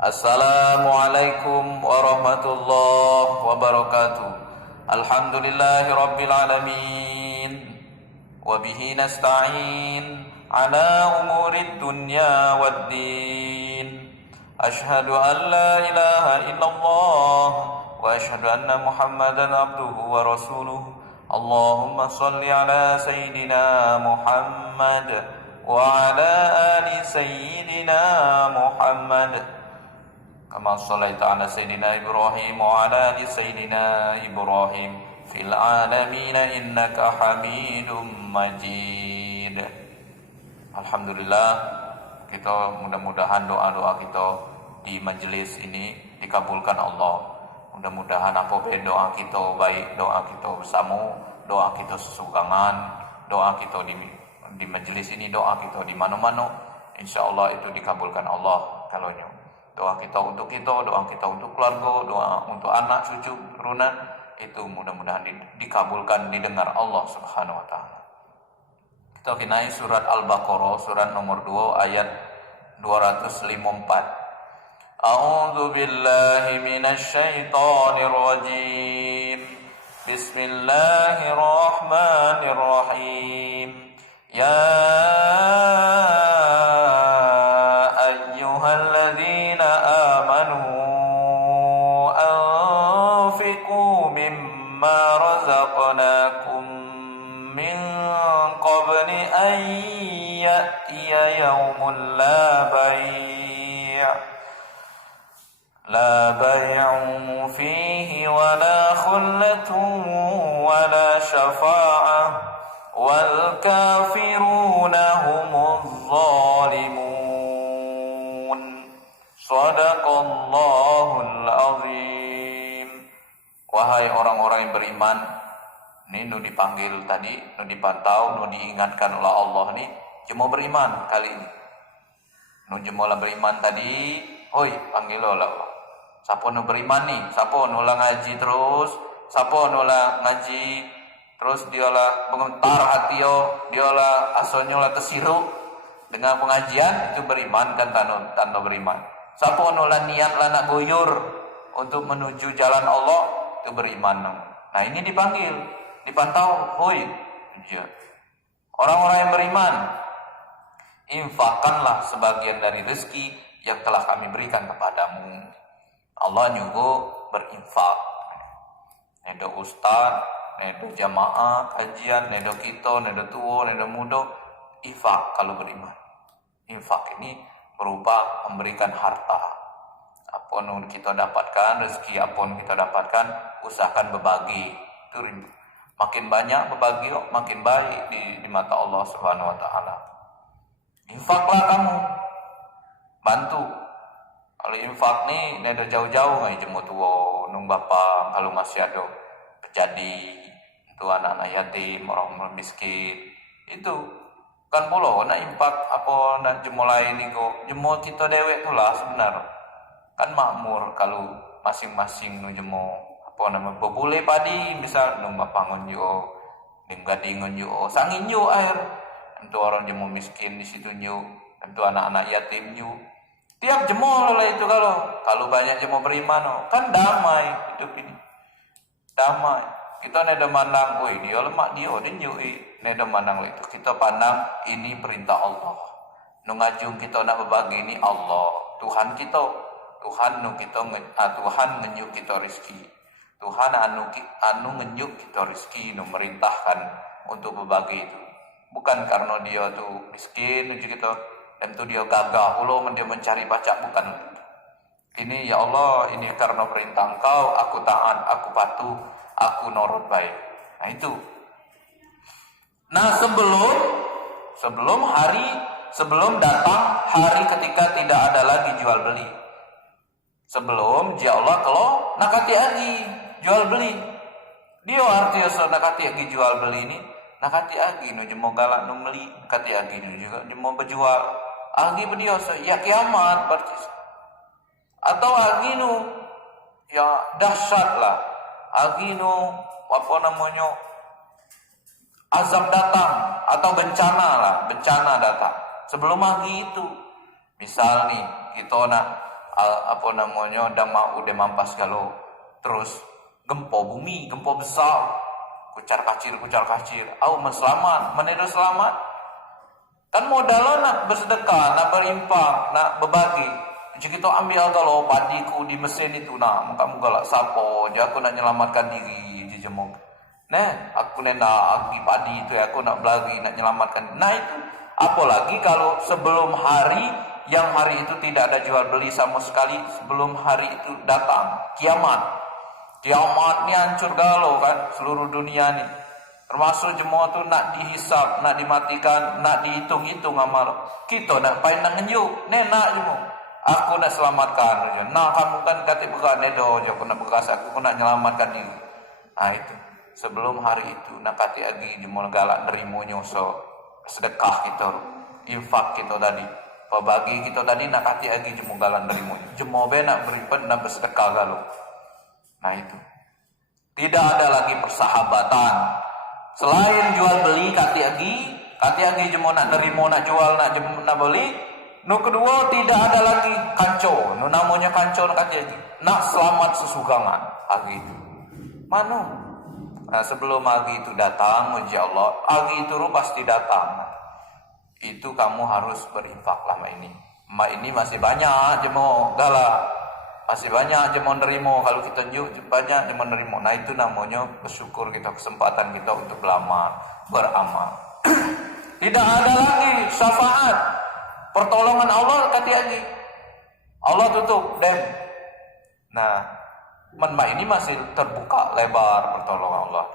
Assalamualaikum warahmatullahi wabarakatuh. Alhamdulillahi rabbil alamin. Wabihi nasta'in ala umurid dunya waddin. Ashhadu an la ilaha illallah wa ashhadu anna Muhammadan abduhu wa rasuluh. Allahumma salli ala Sayyidina Muhammad wa ala ali Sayyidina Muhammad kama shallaita ala Sayyidina Ibrahim wa ala ali Sayyidina Ibrahim fil alamin innaka Hamidum Majid. Alhamdulillah, kita mudah-mudahan doa-doa kita di majelis ini dikabulkan Allah. Mudah-mudahan apa doa kita baik, doa kita bersama, doa kita sesukangan, doa kita di majelis ini, doa kita di mana-mana, insyaallah itu dikabulkan Allah. Kalau doa kita untuk kita, doa kita untuk keluarga, doa untuk anak, cucu, turunan, itu mudah-mudahan dikabulkan, didengar Allah Subhanahu wa taala. Kita kinai surat Al-Baqarah, surat nomor 2 ayat 254. A'udzu billahi minasy syaithanir rajim. Bismillahirrahmanirrahim. Ya ayyuhalladzina amanu anfiqu mimma razaqnakum min qabli an ya'tiya yawmun la bay'un fihi wa la khullatun wa la syafa'ah wal kafiruna humuz zalimun. Shadaqallahul azim. Wahai orang-orang yang beriman, ini nu dipanggil tadi, nu dipantau, nu diingatkan oleh Allah nih, cuma beriman kali ini. Nu cuma beriman tadi, hoi panggil oleh Allah. Siapa nu beriman nih? Siapa nu ngaji terus? Siapa nu ngaji terus dialah mengentar hati dialah asonyo lah tersiru dengan pengajian, itu beriman kan, tanda beriman. Siapa nu niat lah nak goyor untuk menuju jalan Allah, itu beriman. Nah ini dipanggil, dipantau, hoi orang-orang yang beriman, infakkanlah sebagian dari rezeki yang telah kami berikan kepadamu. Allah juga berinfak. Nedo ustaz, nedo jamaah, kajian, nedo kita, nedo tua, nedo muda, infak kalau beriman. Infak ini berupa memberikan harta. Apa yang kita dapatkan, rezeki apa yang kita dapatkan, usahakan berbagi. Itu makin banyak berbagi, makin baik di mata Allah Subhanahu wa taala. Infaklah kamu. Bantu. Kalau infak nih, neda jauh-jauh ngai jemu tua, nung bapak kalau masih ada terjadi itu anak-anak yatim, orang miskin, itu kan polo nak infak apa nak jemu lain nih kok, jemu kita dewek tu lah sebenar, kan makmur kalau masing-masing nu jemu apa nama bebule padi misal nung bapak ngonyo, nung gading ngonyo, sangin nyu air, tentu orang jemu miskin di situ nyu, tentu anak-anak yatim nyu. Tiap jemol lah itu kalau banyak jemol beriman, kan damai hidup ini. Damai. Kita neda mandang, woi dia lemak dia nyui. Neda mandang itu kita pandang ini perintah Allah. Nu ngajung kita nak berbagi ini Allah, Tuhan kita. Tuhan nu kita Tuhan ngenyuk kita rezeki. Tuhan anu ngenyuk kita rezeki, nu merintahkan untuk berbagi itu. Bukan karena dia tuh miskin nu kita dan itu dia gagah, dia mencari baca, bukan. Ini ya Allah, ini karena perintah Engkau, aku taat, aku patuh, aku nurut baik. Nah itu. Nah sebelum datang hari ketika tidak ada lagi jual beli. Sebelum ya Allah kalau nakati lagi jual beli. Dia artinya so nakati lagi jual beli ini, nakati lagi nu jemo galak nu meli, nakati lagi nu juga jemo berjual. Agi berdiosa, ya kiamat berarti. Atau agi nu ya dahsyat lah. Agi nu apa namanya azab datang atau bencana datang. Sebelum agi itu, misal nih kita nak apa namanya dang mau udah mampas galo. Terus gempo bumi, gempo besar, kucar kacir, au selamat, menedo selamat. Kan modalnya nak bersedekah, nak berinfak, nak berbagi. Jika kita ambil kalau padiku di mesin itu, nah muka galak sapo, jadi aku nak menyelamatkan diri di jemuk. Nah, aku nak agi padi itu ya, aku nak belagi, nak menyelamatkan. Nah itu, apalagi kalau sebelum hari yang hari itu tidak ada jual beli sama sekali, sebelum hari itu datang kiamat. Kiamat ni hancur galau kan seluruh dunia ni. Termasuk jemaah tu nak dihisap, nak dimatikan, nak dihitung-hitung amal. Kita nak pain nak ngenyuk, nak jemaah. Aku nak selamatkan je. Nah kamu kan kata berat nedo je, aku nak beras, aku nak menyelamatkan diri. Nah itu. Sebelum hari itu nak kata lagi jemaah galak nerimo nyoso sedekah kita, infak kita tadi. Pembagi kita tadi nak kata lagi jemaah galak nerimo. Jemaah be nak beribadah nak bersedekah galau. Nah itu. Tidak ada lagi persahabatan. Selain jual beli kati agi jemo nak nerimo, nak jual, nak beli. Nu kedua tidak ada lagi kanco. Nu namanya kanco kati agi. Nak selamat sesugangan agi itu. Manu? Nah, sebelum agi itu datang, muji Allah, agi itu pasti datang. Itu kamu harus berinfak lama ini. Ini masih banyak jemo galak. Masih banyak je menerima, kalau kita banyak je menerima. Nah itu namanya bersyukur kita, kesempatan kita untuk beramal. Tidak ada lagi syafaat, pertolongan Allah kata lagi. Allah tutup dem. Nah, ini masih terbuka lebar pertolongan Allah.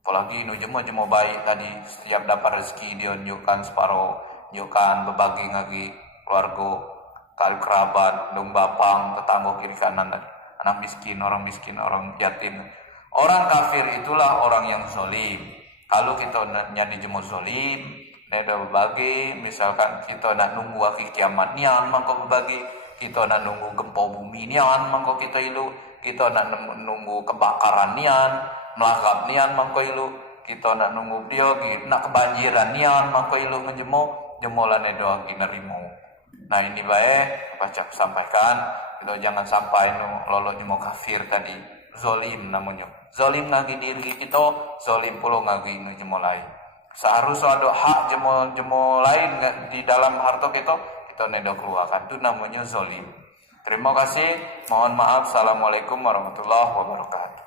Apalagi jemo baik tadi, setiap dapat rezeki dia tunjukkan separuh, tunjukkan berbagi lagi keluarga. Kali kerabat, dong bapang, tetangga kiri kanan, anak miskin, orang yatim. Orang kafir itulah orang yang zolim. Kalau kita nyadi jemur zolim, neda berbagi, misalkan kita nak nunggu akhir kiamat nian, mangko berbagi. Kita nak nunggu gempa bumi nian, mangko kita ilu. Kita nak nunggu kebakaran nian, melakap nian, mangko ilu. Kita nak nunggu dia, nak kebanjiran nian, mangko ilu jemolan neda lagi nerimo. Nah ini baik, baca sampaikan, kita jangan sampai lolo jemo kafir tadi, zolim namanya. Zolim lagi diri kita, zolim pula lagi jemo lain. Seharusnya ada hak jemo lain di dalam harta kita neda keluarkan. Itu namanya zolim. Terima kasih, mohon maaf. Assalamualaikum warahmatullahi wabarakatuh.